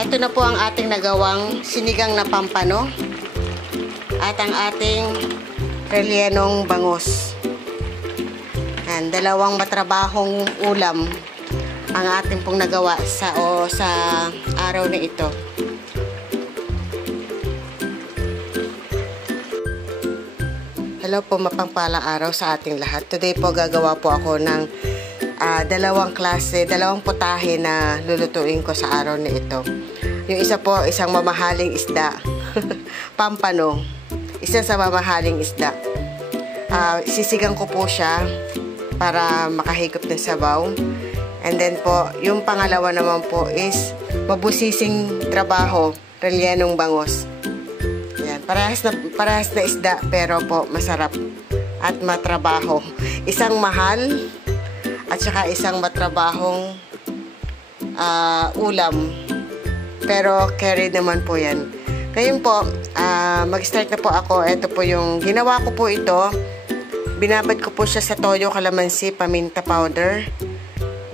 Ito na po ang ating nagawang sinigang na pampano at ang ating rellenong bangus. Yan, dalawang matrabahong ulam ang ating pong nagawa sa araw na ito. Hello po, mapangpalang araw sa ating lahat. Today po gagawa po ako ng dalawang putahe na lulutuin ko sa araw na ito. Yung isa po, isang mamahaling isda. Pampano. Isa sa mamahaling isda. Sisigang ko po siya para makahigop ng sabaw. And then po, yung pangalawa naman po is mabusising trabaho, rellenong bangus. Yan, parehas na isda pero po masarap at matrabaho. Isang mahal at saka isang matrabahong ulam. Pero carry naman po yan. Ngayon po, mag-start na po ako. Ito po yung ginawa ko po ito. Binabad ko po siya sa toyo, kalamansi, paminta powder.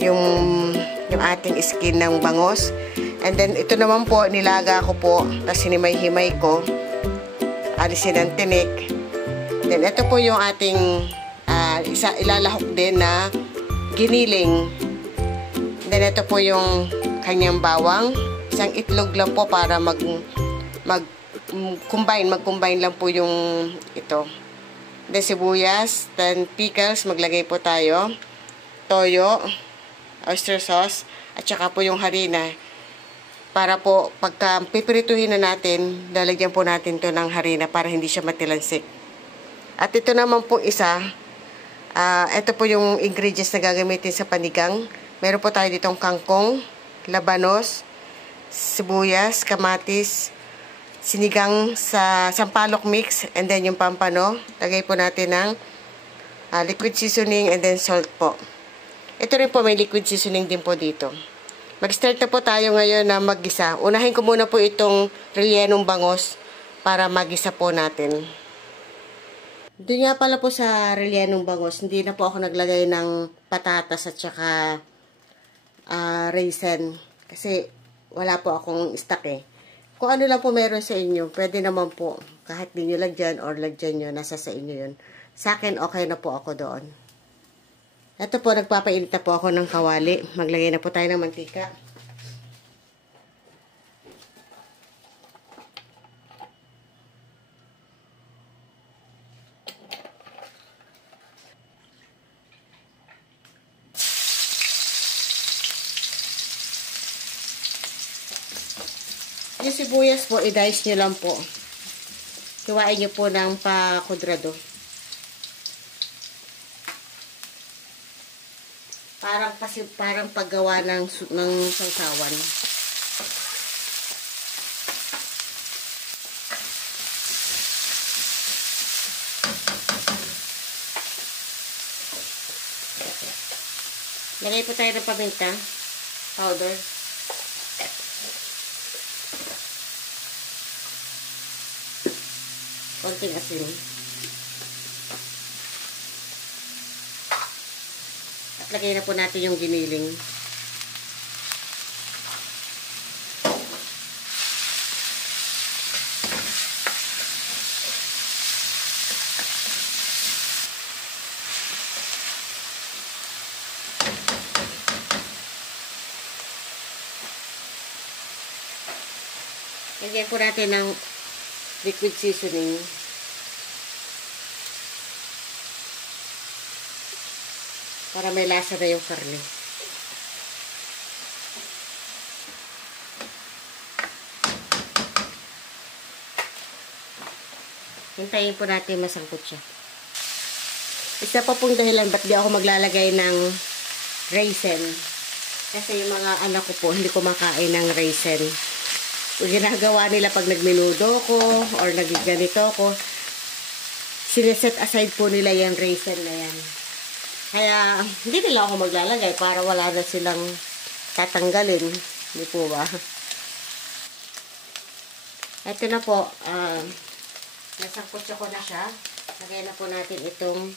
Yung ating skin ng bangus. And then ito naman po, nilaga ko po. Tapos hinimay-himay ko. Alisin ang tinik. Then ito po yung ating ilalahok din na giniling. Then ito po yung kanyang bawang. Isang itlog lang po para mag-combine lang po yung ito. Then sibuyas, then pickles, maglagay po tayo. Toyo, oyster sauce, at saka po yung harina. Para po, pagka pipirituhin na natin, lalagyan po natin to ng harina para hindi siya matilansik. At ito naman po isa, ito po yung ingredients na gagamitin sa panigang. Meron po tayo ditong kangkong, labanos, sibuyas, kamatis, sinigang sa sampalok mix, and then yung pampano. Lagay po natin ng liquid seasoning and then salt po. Ito rin po, may liquid seasoning din po dito. Mag-start na po tayo ngayon na maggisa. Unahin ko muna po itong rellenong bangus para maggisa po natin. Doon nga pala po sa rellenong bangus, hindi na po ako naglagay ng patatas at saka raisin. Kasi wala po akong stock eh. Kung ano lang po meron sa inyo, pwede naman po. Kahit di nyo lagyan or lagyan nyo, nasa sa inyo yun. Sa akin, okay na po ako doon. Ito po, nagpapainit na po ako ng kawali. Maglagay na po tayo ng mantika. Yung sibuyas po, i-dice nyo lang po. Hiwain nyo po ng pa-kudrado. Parang paggawa ng sawsawan. Lagay po tayo ng paminta powder. Konting asin. At lagay na po natin yung giniling. Lagyan po natin ng liquid seasoning. Para may lasa na yung karne. Hintayin po natin masangkot siya. Isa pa pong dahilan ba't di ako maglalagay ng raisin. Kasi yung mga anak ko po, hindi kumakain ng raisin. Yung ginagawa nila pag nagmenudo ko or nagganito ko, sineset aside po nila yung raisin na yan. Kaya, hindi nila ako maglalagay para wala na silang tatanggalin. Hindi po ba? Ito na po. Nasangkotsa ko na siya. Lagay na po natin itong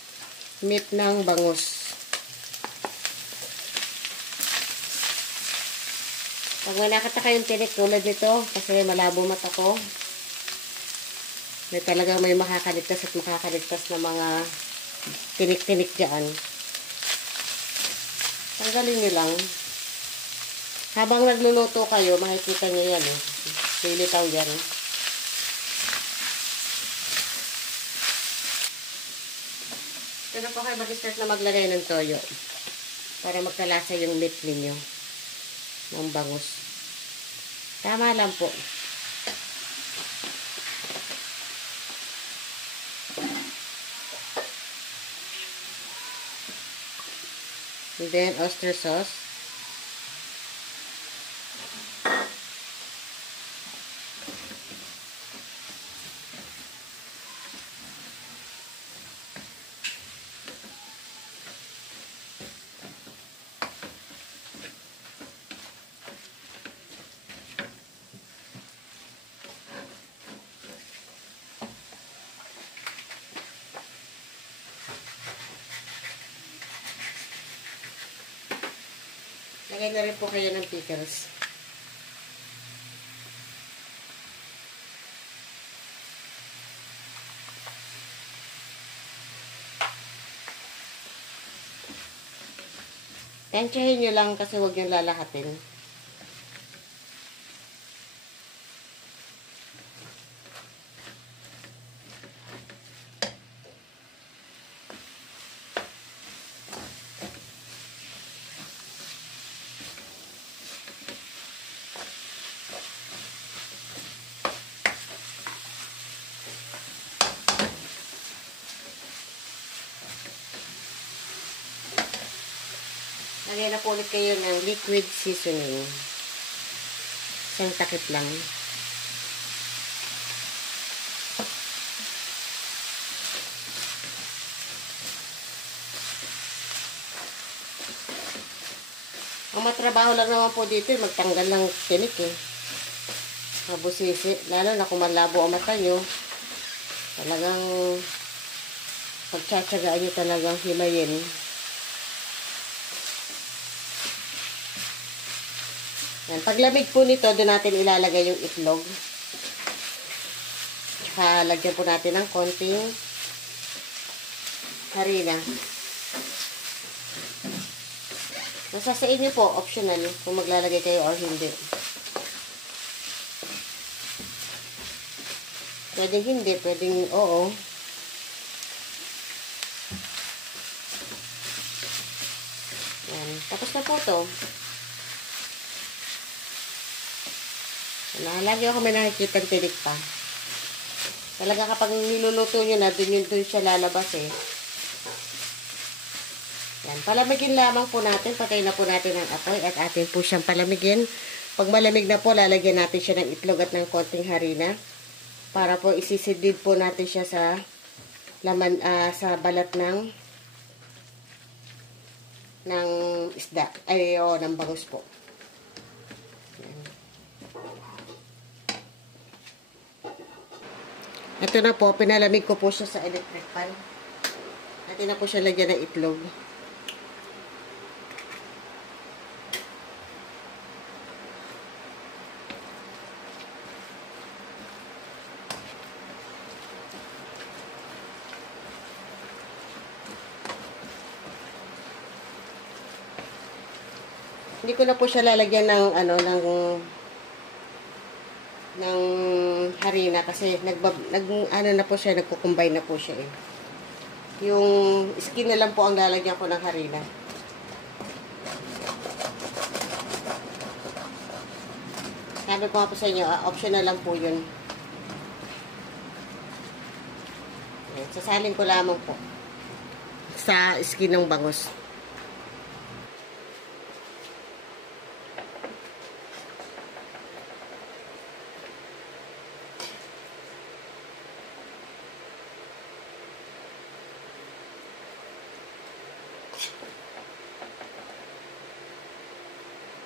meat ng bangus. Pag may nakita kayong tinik tulad nito, kasi malabo mata ko, may talagang may makakaligtas at makakaligtas na mga tinik-tinik dyan. Tanggalin nyo lang. Habang nagluluto kayo, makikita nyo yan. Lilitaw yan. Pero po kayo mag-start na maglagay ng toyo para magkalasa yung meat ninyo ng bangus. Tama lang po. And then oyster sauce. Lagay na rin po kayo ng pickles. Tansyahin nyo lang kasi huwag nyo lalahatin. Lagyan na po ulit kayo ng liquid seasoning. Isang takip lang. Ang matrabaho lang naman po dito, magtanggal ng tinik mabusisi. Lalo na kung malabo ang mata nyo, talagang pagtsatsagaan nyo talagang himayin. Yan. Paglamig po nito, doon natin ilalagay yung itlog. Tsaka lagyan po natin ng konting harina. Nasa sa inyo po, optional kung maglalagay kayo or hindi. Pwedeng hindi, pwedeng oo. Yan. Tapos na po ito. Lagi ako may nakikita tinik pa. Talaga kapag niluluto nyo na, dun siya lalabas Yan. Palamigin lamang po natin. Patay na po natin ang apoy at atin po siyang palamigin. Pag malamig na po, lalagyan natin siya ng itlog at ng konting harina. Para po isisidid po natin siya sa laman, sa balat ng isda. Ay, ng bangus po. Ito na po, pinalamig ko po siya sa electric pan. Natin na po siya lagyan ng itlog. Hindi ko na po siya lalagyan ng ng harina kasi na po siya, nagko-combine na po siya Yung skin na lang po ang lalagyan ko ng harina. Sabi ko nga po sa inyo, optional lang po yun. Sasalin ko lamang po sa skin ng bangus.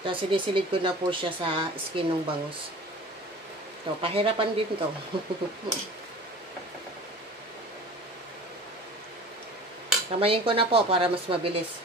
Tapos sinisilid ko na po siya sa skin ng bangus. Ito, pahirapan din to. Kamayin ko na po para mas mabilis.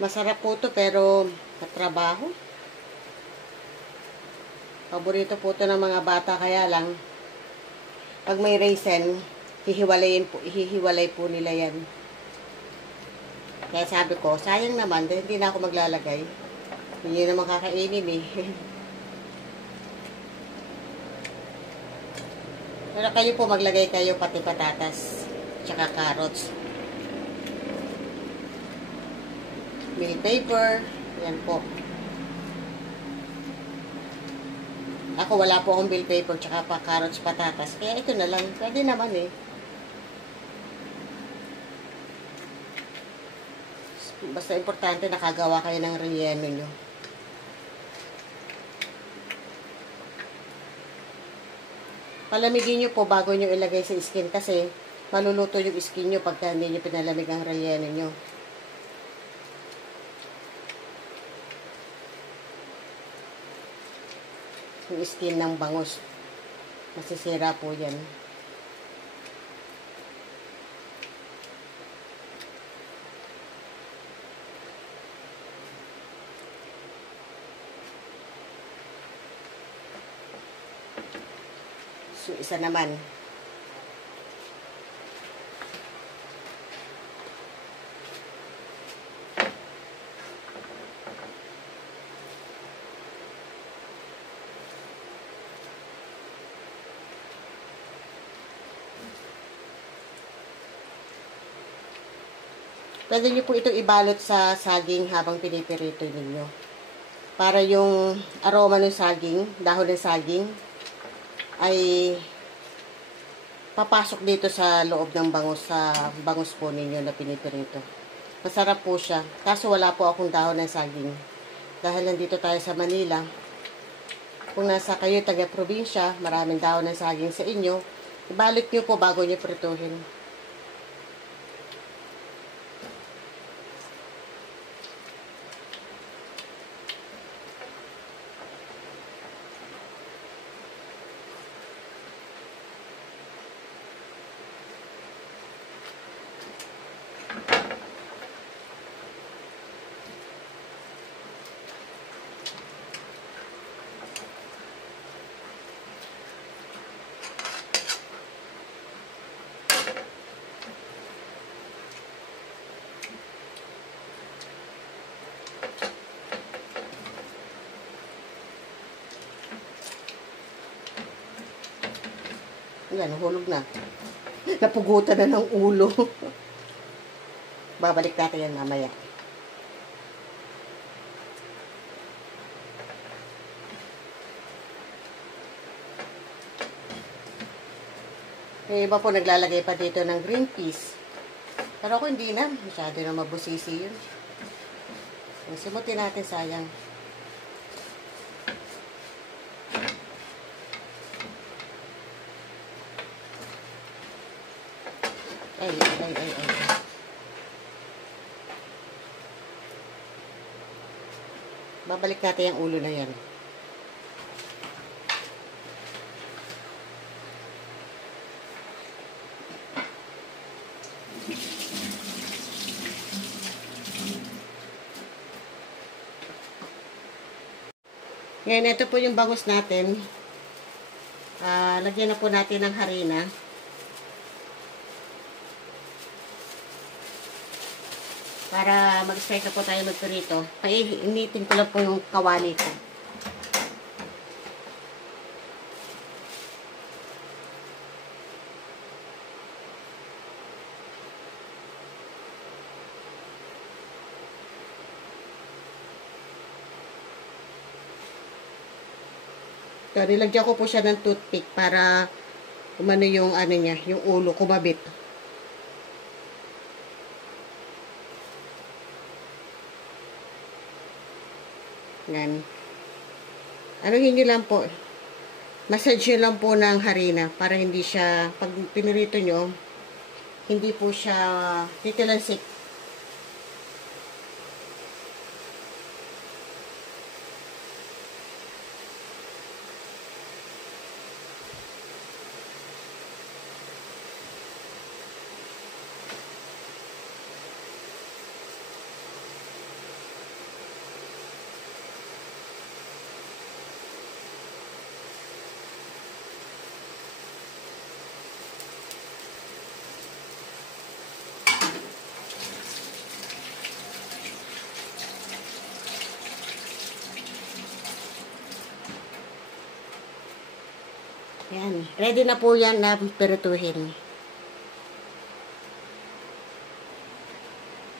Masarap po to pero katrabaho. Paborito po to ng mga bata, kaya lang pag may raisin, hihiwalay po nila yan. Kaya sabi ko, sayang naman, dahil hindi na ako maglalagay. Hindi naman kakainin eh. Pero kayo po maglagay kayo pati patatas, tsaka carrots. Bell pepper, yan po. Ako wala po akong bell pepper, tsaka pa carrots, patatas. Kaya ito na lang, pwede naman eh. Basta importante nakagawa kayo ng relleno nyo. Palamigin nyo po bago nyo ilagay sa skin kasi maluluto yung skin nyo pagka hindi nyo pinalamig ang relleno nyo. Yung skin ng bangus, masisira po yan. So, isa naman. Pwede nyo po ito ibalot sa saging habang pinipirito ninyo. Para yung aroma ng saging, dahon ng saging, ay papasok dito sa loob ng bangus, sa bangus po ninyo na pinipirito. Masarap po siya. Kaso wala po akong dahon ng saging. Dahil nandito tayo sa Manila. Kung nasa kayo taga-probinsya, maraming dahon ng saging sa inyo, ibalot nyo po bago nyo prituhin. Yan, hulog na. Napugutan na ng ulo. Babalik natin yan mamaya. Yung iba po naglalagay pa dito ng green peas. Pero ako hindi na. Masyado na mabusisi yun. Simutin natin, sayang. Ay. Babalik natin yung ulo na yan. Ngayon, ito po yung bangus natin. Lagyan na po natin ng harina. Para mag-start na po tayo magprito. Painitin ko lang po yung kawali ko. So, nilagyan ko po siya ng toothpick para umano yung ano niya, yung ulo kumabit. Yan. Anuhin nyo lang po. Massage nyo lang po ng harina para hindi siya, pag pinirito nyo, hindi po siya titilansik. Yan. Ready na po yan na pirituhin.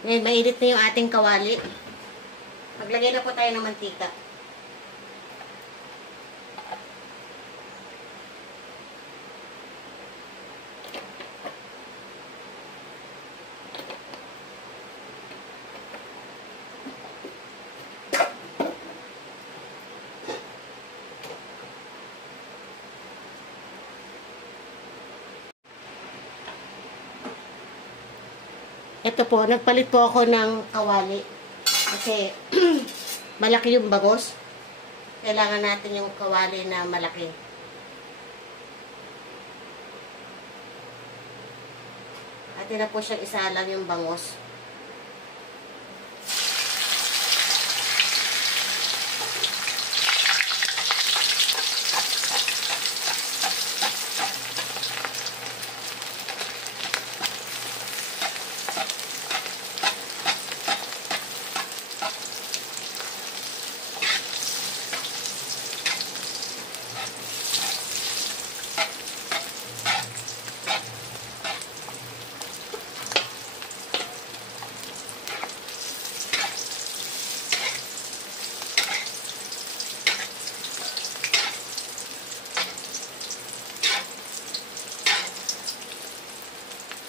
Ngayon, mainit na yung ating kawali. Maglagay na po tayo ng mantika. Ito po, nagpalit po ako ng kawali. Kasi, malaki yung bagos. Kailangan natin yung kawali na malaki. Atin na po siyang isalang yung bangos.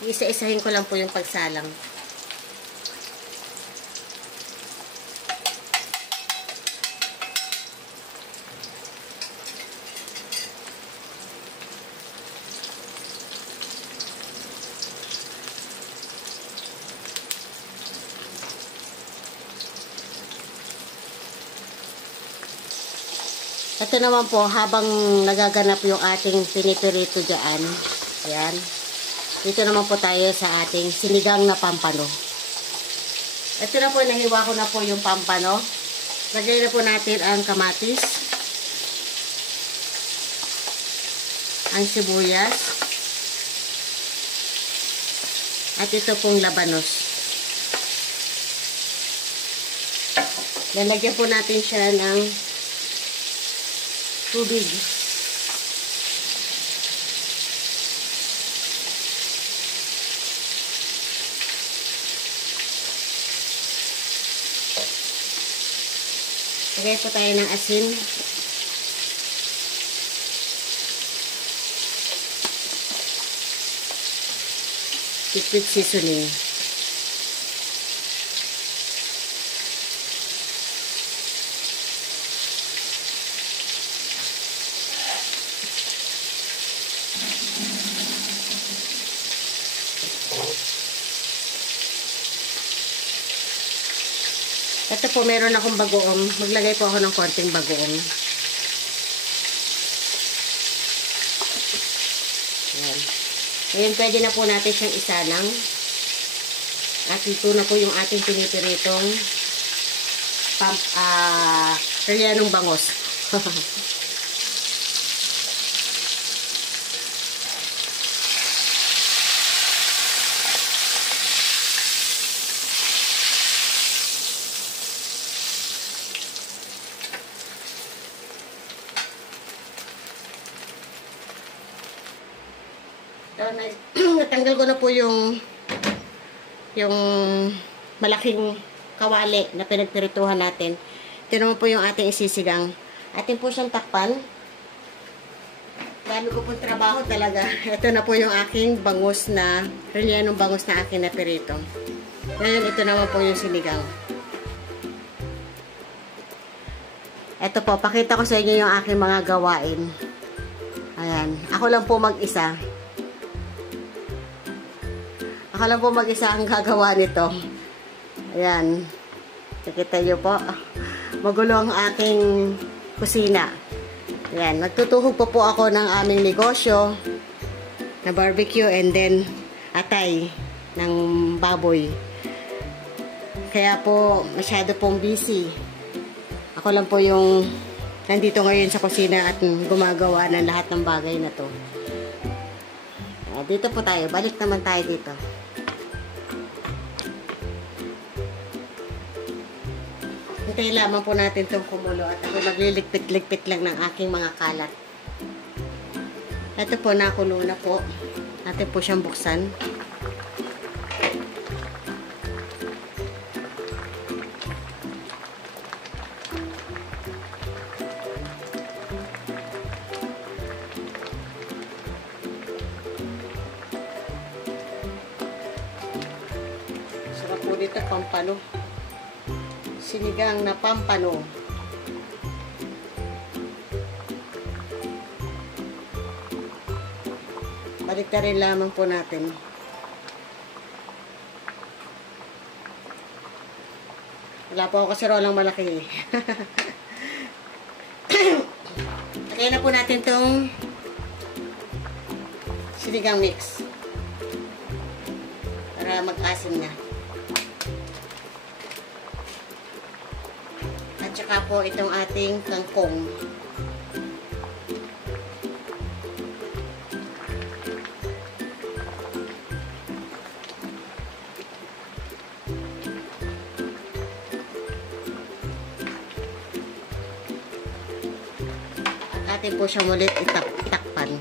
Isa-isahin ko lang po yung pagsalang. Ito naman po, habang nagaganap yung ating pinipirito dyan, ayan. Dito naman po tayo sa ating sinigang na pampano. Ito na po, nahiwa ko na po yung pampano. Lagay na po natin ang kamatis, ang sibuyas, at ito pong labanos. Lalagyan po natin siya ng tubig. Lagay po tayo ng asin. Liquid seasoning. Ito po, meron akong bagoong. Maglagay po ako ng konting bagoong. Ayan. Ngayon, pwede na po natin siyang isalang. At ito na po yung ating pinipiritong rellenong bangos. Natanggal ko na po yung malaking kawali na pinagpirituhan natin. Ito naman po yung ating isisigang. Atin po siyang takpan. Dami ko pong trabaho talaga. Ito na po yung aking bangus na, rellenong bangus na aking napirito. Ngayon, ito naman po yung sinigang. Ito po, pakita ko sa inyo yung aking mga gawain. Ayan. Ako lang po mag-isa. Ako lang po mag-isa ang gagawa nito. Ayan. Nakita nyo po. Magulo ang aking kusina. Ayan. Nagtutuhog po ako ng aming negosyo na barbecue and then atay ng baboy. Kaya po masyado pong busy. Ako lang po yung nandito ngayon sa kusina at gumagawa ng lahat ng bagay na to. Dito po tayo. Balik naman tayo dito. Hintayin lamang po natin itong kumulo at ako magliligpit-ligpit lang ng aking mga kalat. Ito po, nakulo na po. Natin po siyang buksan. Sarap po dito, pampano. Sinigang na pampano. Baliktarin lamang po natin. Wala po ako kasirolang malaki. Lagay na po natin itong sinigang mix. Para mag-asim na. At saka po itong ating kangkong. Atin po siyang ulit itakpan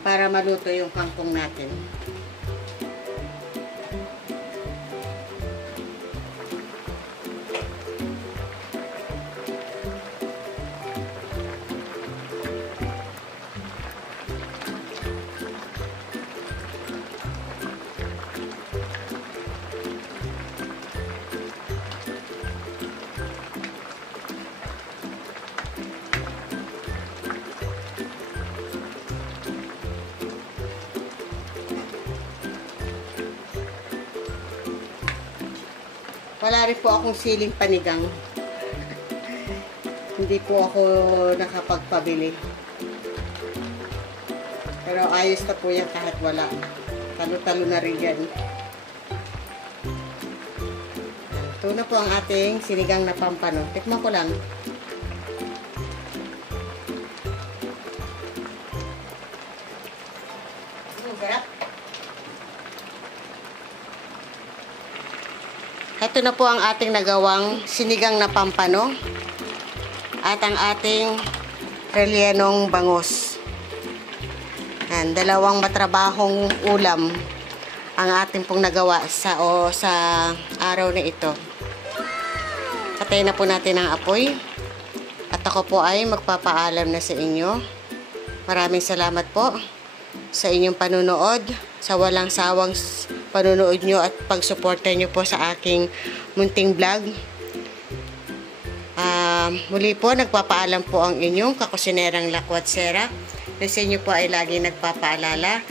para maluto yung kangkong natin. Wala rin po akong siling panigang. Hindi po ako nakapagpabili. Pero ayos na po yan kahit wala. Talo-talo na rin yan. Ito na po ang ating sinigang na pampano. Tikman ko lang. Sarap. Ito na po ang ating nagawang sinigang na pampano at ang ating rellenong bangus. Yan, dalawang matrabahong ulam ang ating pong nagawa sa araw na ito. Patayin na po natin ang apoy at ako po ay magpapaalam na sa inyo. Maraming salamat po sa inyong panunood, sa walang sawang panunood nyo at pagsuporta nyo po sa aking munting vlog. Muli po, nagpapaalam po ang inyong kakusinerang Lakwatsera na sa inyo po ay lagi nagpapaalala.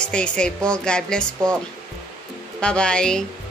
Stay safe po. God bless po. Bye-bye.